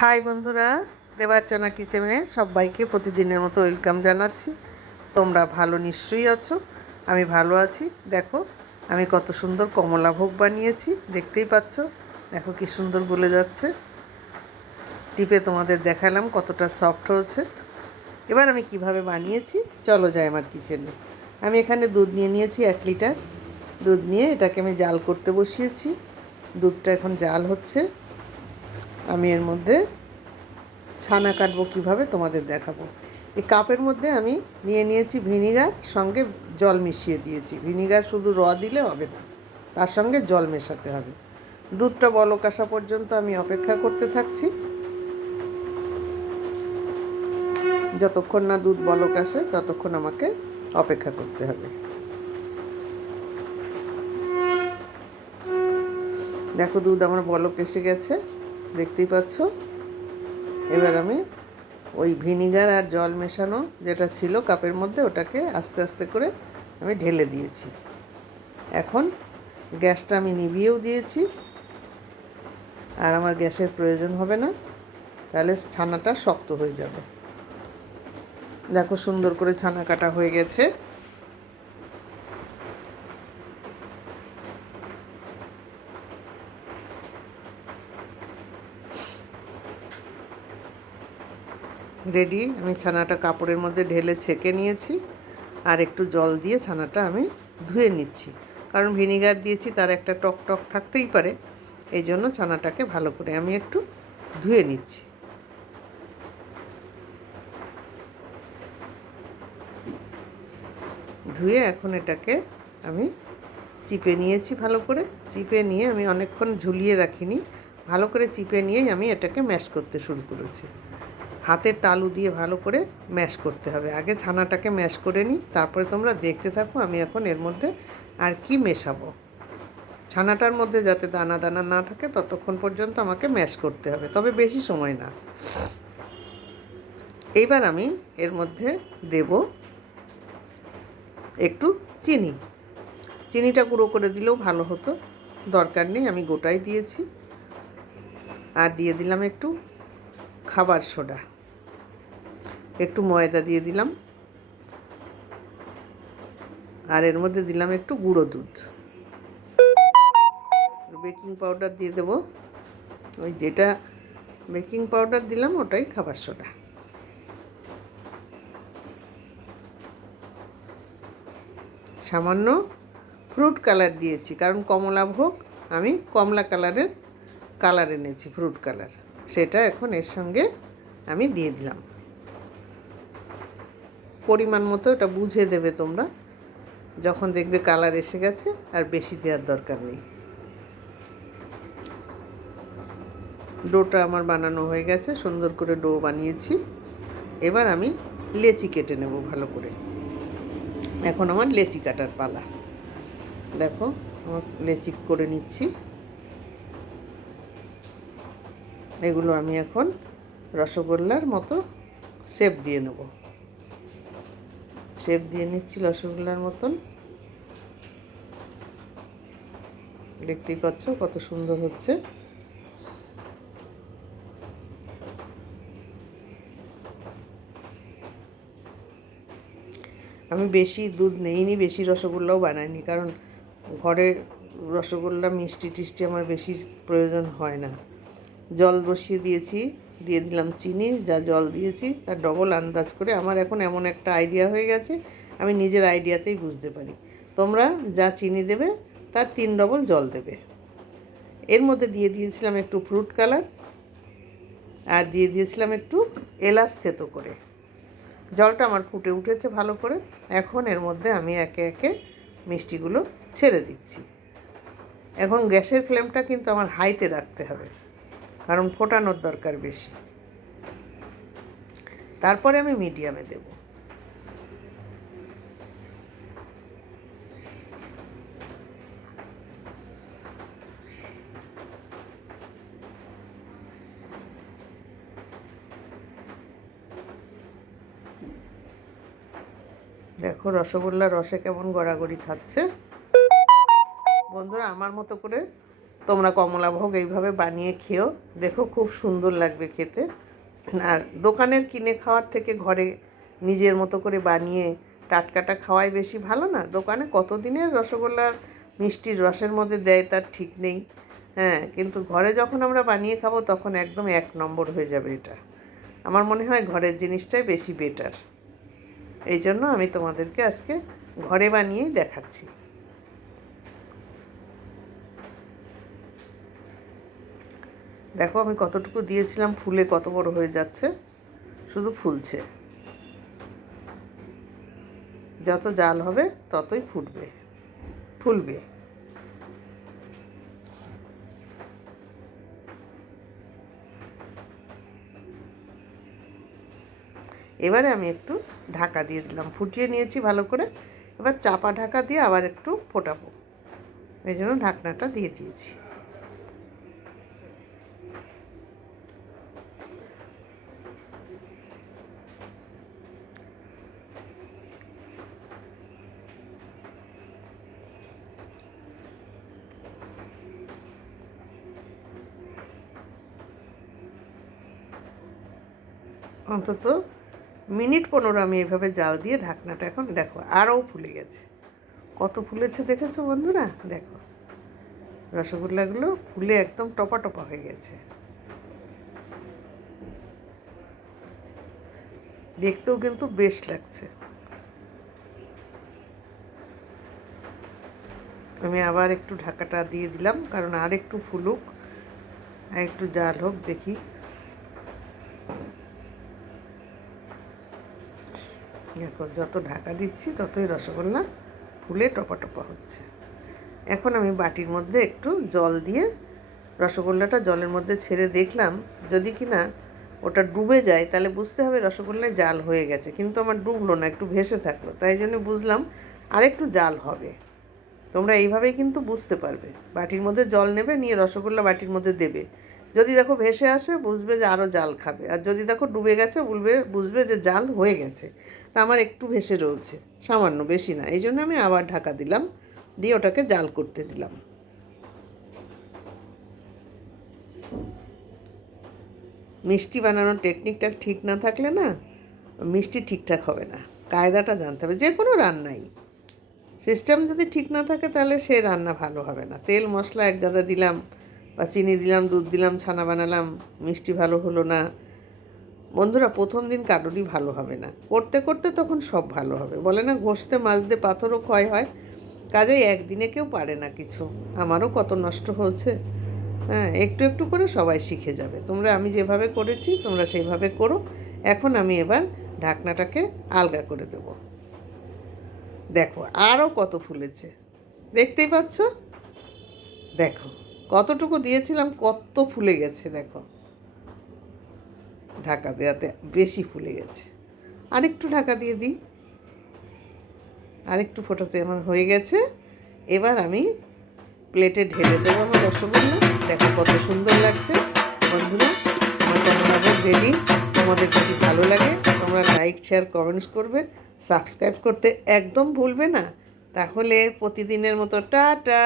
High বন্ধুরা, দেবার্চনা কিচেনে সবাইকে প্রতিদিনের মতো ওয়েলকাম জানাচ্ছি। তোমরা ভালো নিশ্চয়ই আছো, আমি ভালো আছি। দেখো আমি কত সুন্দর কমলা ভোগ বানিয়েছি, দেখতেই পাচ্ছ। দেখো কি সুন্দর গলে যাচ্ছে, টিপে তোমাদের দেখালাম কতটা সফট হয়েছে। এবার আমি কিভাবে বানিয়েছি চলো যাই আমার কিচেনে। আমি এখানে দুধ নিয়ে নিয়েছি 1 লিটার। দুধ নিয়ে এটাকে আমি জাল করতে বসিয়েছি। দুধটা এখন জাল হচ্ছে। আমি এর মধ্যে ছানা কাটবো কীভাবে তোমাদের দেখাবো। এই কাপের মধ্যে আমি নিয়ে নিয়েছি ভিনিগার, সঙ্গে জল মিশিয়ে দিয়েছি। ভিনিগার শুধু দিলে হবে না, তার সঙ্গে জল মেশাতে হবে। দুধটা বলক আসা পর্যন্ত আমি অপেক্ষা করতে থাকছি। যতক্ষণ না দুধ বলক আসে ততক্ষণ আমাকে অপেক্ষা করতে হবে। দেখো দুধ আমার বলক এসে গেছে, দেখতেই পাচ্ছ। এবার আমি ওই ভিনিগার আর জল মেশানো যেটা ছিল কাপের মধ্যে, ওটাকে আস্তে আস্তে করে আমি ঢেলে দিয়েছি। এখন গ্যাসটা আমি নিভিয়েও দিয়েছি, আর আমার গ্যাসের প্রয়োজন হবে না, তাহলে ছানাটা শক্ত হয়ে যাবে। দেখো সুন্দর করে ছানা কাটা হয়ে গেছে। রেডি। আমি ছানাটা কাপড়ের মধ্যে ঢেলে ছেঁকে নিয়েছি, আর একটু জল দিয়ে ছানাটা আমি ধুয়ে নিচ্ছি, কারণ ভিনিগার দিয়েছি, তার একটা টক টক থাকতেই পারে। এই জন্য ছানাটাকে ভালো করে আমি একটু ধুয়ে নিচ্ছি। ধুয়ে এখন এটাকে আমি চিপে নিয়েছি ভালো করে। চিপে নিয়ে আমি অনেকক্ষণ ঝুলিয়ে রাখিনি, ভালো করে চিপে নিয়েই আমি এটাকে ম্যাশ করতে শুরু করেছি। হাতের তালু দিয়ে ভালো করে ম্যাশ করতে হবে। আগে ছানাটাকে ম্যাশ করে নিই, তারপরে তোমরা দেখতে থাকো আমি এখন এর মধ্যে আর কি মেশাবো। ছানাটার মধ্যে যাতে দানা দানা না থাকে ততক্ষণ পর্যন্ত আমাকে ম্যাশ করতে হবে, তবে বেশি সময় না। এইবার আমি এর মধ্যে দেব একটু চিনি। চিনিটা গুঁড়ো করে দিলেও ভালো হতো, দরকার নেই, আমি গোটাই দিয়েছি। আর দিয়ে দিলাম একটু খাবার সোডা, একটু ময়দা দিয়ে দিলাম, আর এর মধ্যে দিলাম একটু গুঁড়ো দুধ। বেকিং পাউডার দিয়ে দেবো, ওই যেটা বেকিং পাউডার দিলাম ওটাই খাবার সোডা। সামান্য ফ্রুট কালার দিয়েছি, কারণ কমলা ভোগ আমি কমলা কালারের কালার এনেছি, ফ্রুট কালার, সেটা এখন এর সঙ্গে আমি দিয়ে দিলাম। পরিমাণ মতো এটা বুঝে দেবে তোমরা, যখন দেখবে কালার এসে গেছে আর বেশি দেওয়ার দরকার নেই। ডোটা আমার বানানো হয়ে গেছে, সুন্দর করে ডো বানিয়েছি। এবার আমি লেচি কেটে নেব ভালো করে। এখন আমার লেচি কাটার পালা। দেখো আমার লেচি করে নিচ্ছি। এগুলো আমি এখন রসগোল্লার মতো শেপ দিয়ে নেব। শেপ দিয়ে নিচ্ছি রসগোল্লার মতন। দেখতেই পাচ্ছ কত সুন্দর হচ্ছে। আমি বেশি দুধ নেইনি, বেশি রসগোল্লাও বানাইনি, কারণ ঘরে রসগোল্লা মিষ্টি টিষ্টি আমার বেশি প্রয়োজন হয় না। জল বসিয়ে দিয়েছি, দিয়ে দিলাম চিনি। যা জল দিয়েছি তার ডবল আন্দাজ করে। আমার এখন এমন একটা আইডিয়া হয়ে গেছে, আমি নিজের আইডিয়াতেই বুঝতে পারি। তোমরা যা চিনি দেবে তার 3 ডবল জল দেবে। এর মধ্যে দিয়ে দিয়েছিলাম একটু ফ্রুট কালার, আর দিয়ে দিয়েছিলাম একটু এলাচ থেতো করে। জলটা আমার ফুটে উঠেছে ভালো করে। এখন এর মধ্যে আমি একে একে মিষ্টিগুলো ছেড়ে দিচ্ছি। এখন গ্যাসের ফ্লেমটা কিন্তু আমার হাইতে রাখতে হবে, কারণ ফোটানোর দরকার বেশি। তারপরে আমি মিডিয়ামে দেব। দেখো রসগোল্লা রসে কেমন গড়াগড়ি খাচ্ছে। বন্ধুরা আমার মতো করে তোমরা কমলা ভোগ এইভাবে বানিয়ে খেও, দেখো খুব সুন্দর লাগবে খেতে। আর দোকানের কিনে খাওয়ার থেকে ঘরে নিজের মতো করে বানিয়ে টাটকাটা খাওয়াই বেশি ভালো না? দোকানে কতদিনের রসগোল্লার মিষ্টির রসের মধ্যে দেয় তার ঠিক নেই। হ্যাঁ, কিন্তু ঘরে যখন আমরা বানিয়ে খাবো তখন একদম 1 নম্বর হয়ে যাবে এটা। আমার মনে হয় ঘরের জিনিসটাই বেশি বেটার। এই জন্য আমি তোমাদেরকে আজকে ঘরে বানিয়েই দেখাচ্ছি। দেখো আমি কতটুকু দিয়েছিলাম, ফুলে কত বড় হয়ে যাচ্ছে, শুধু ফুলছে। যত জাল হবে ততই ফুলবে। এবারে আমি একটু ঢাকা দিয়ে দিলাম, ফুটিয়ে নিয়েছি ভালো করে। এবার চাপা ঢাকা দিয়ে আবার একটু ফোটাবো, এই জন্য ঢাকনাটা দিয়ে দিয়েছি। অন্তত মিনিট 15 আমি এভাবে জাল দিয়ে ঢাকনাটা, এখন দেখো আরও ফুলে গেছে। কত ফুলেছে দেখেছো বন্ধুরা? দেখো রসগোল্লাগুলো ফুলে একদম টপা টপা হয়ে গেছে। দেখতেও কিন্তু বেশ লাগছে। আমি আবার একটু ঢাকাটা দিয়ে দিলাম, কারণ আর একটু ফুলুক, আর একটু জাল হোক দেখি। দেখো যত ঢাকা দিচ্ছি ততই রসগোল্লা ফুলে টপা টপা হচ্ছে। এখন আমি বাটির মধ্যে একটু জল দিয়ে রসগোল্লাটা জলের মধ্যে ছেড়ে দেখলাম, যদি কিনা ওটা ডুবে যায় তাহলে বুঝতে হবে রসগোল্লায় জাল হয়ে গেছে। কিন্তু আমার ডুবলো না, একটু ভেসে থাকলো, তাই জন্য বুঝলাম আর একটু জাল হবে। তোমরা এইভাবেই কিন্তু বুঝতে পারবে। বাটির মধ্যে জল নেবে, নিয়ে রসগোল্লা বাটির মধ্যে দেবে। যদি দেখো ভেসে আসে বুঝবে যে আরও জাল খাবে, আর যদি দেখো ডুবে গেছে বুঝবে যে জাল হয়ে গেছে। তা আমার একটু ভেসে রয়েছে, সামান্য, বেশি না। এই জন্য আমি আবার ঢাকা দিলাম, দিয়ে ওটাকে জাল করতে দিলাম। মিষ্টি বানানোর টেকনিকটা ঠিক না থাকলে না মিষ্টি ঠিকঠাক হবে না। কায়দাটা জানতে হবে, যে কোনো রান্নাই সিস্টেম যদি ঠিক না থাকে তাহলে সে রান্না ভালো হবে না। তেল মশলা এক গাদা দিলাম, বা চিনি দিলাম, দুধ দিলাম, ছানা বানালাম, মিষ্টি ভালো হলো না। বন্ধুরা, প্রথম দিন কারোরই ভালো হবে না, করতে করতে তখন সব ভালো হবে। বলে না ঘষতে মাজতে পাথরও ক্ষয় হয়, কাজেই একদিনে কেউ পারে না কিছু। আমারও কত নষ্ট হয়েছে। হ্যাঁ, একটু একটু করে সবাই শিখে যাবে। আমি যেভাবে করেছি তোমরা সেইভাবে করো। এখন আমি এবার ঢাকনাটাকে আলগা করে দেব। দেখো আরও কত ফুলেছে, দেখতেই পাচ্ছ। দেখো কতটুকু দিয়েছিলাম, কত ফুলে গেছে। দেখো ঢাকা দেওয়াতে বেশি ফুলে গেছে। আরেকটু ঢাকা দিয়ে দিই, আরেকটু ফোটাতে আমার হয়ে গেছে। এবার আমি প্লেটে ঢেলে দেবো আমার রসগোল্লা। দেখো কত সুন্দর লাগছে। বন্ধুরা, আমার কমলা ভোগ রেডি। তোমাদের যদি ভালো লাগে তোমরা লাইক, শেয়ার, কমেন্টস করবে, সাবস্ক্রাইব করতে একদম ভুলবে না। তাহলে প্রতিদিনের মতো টাটা।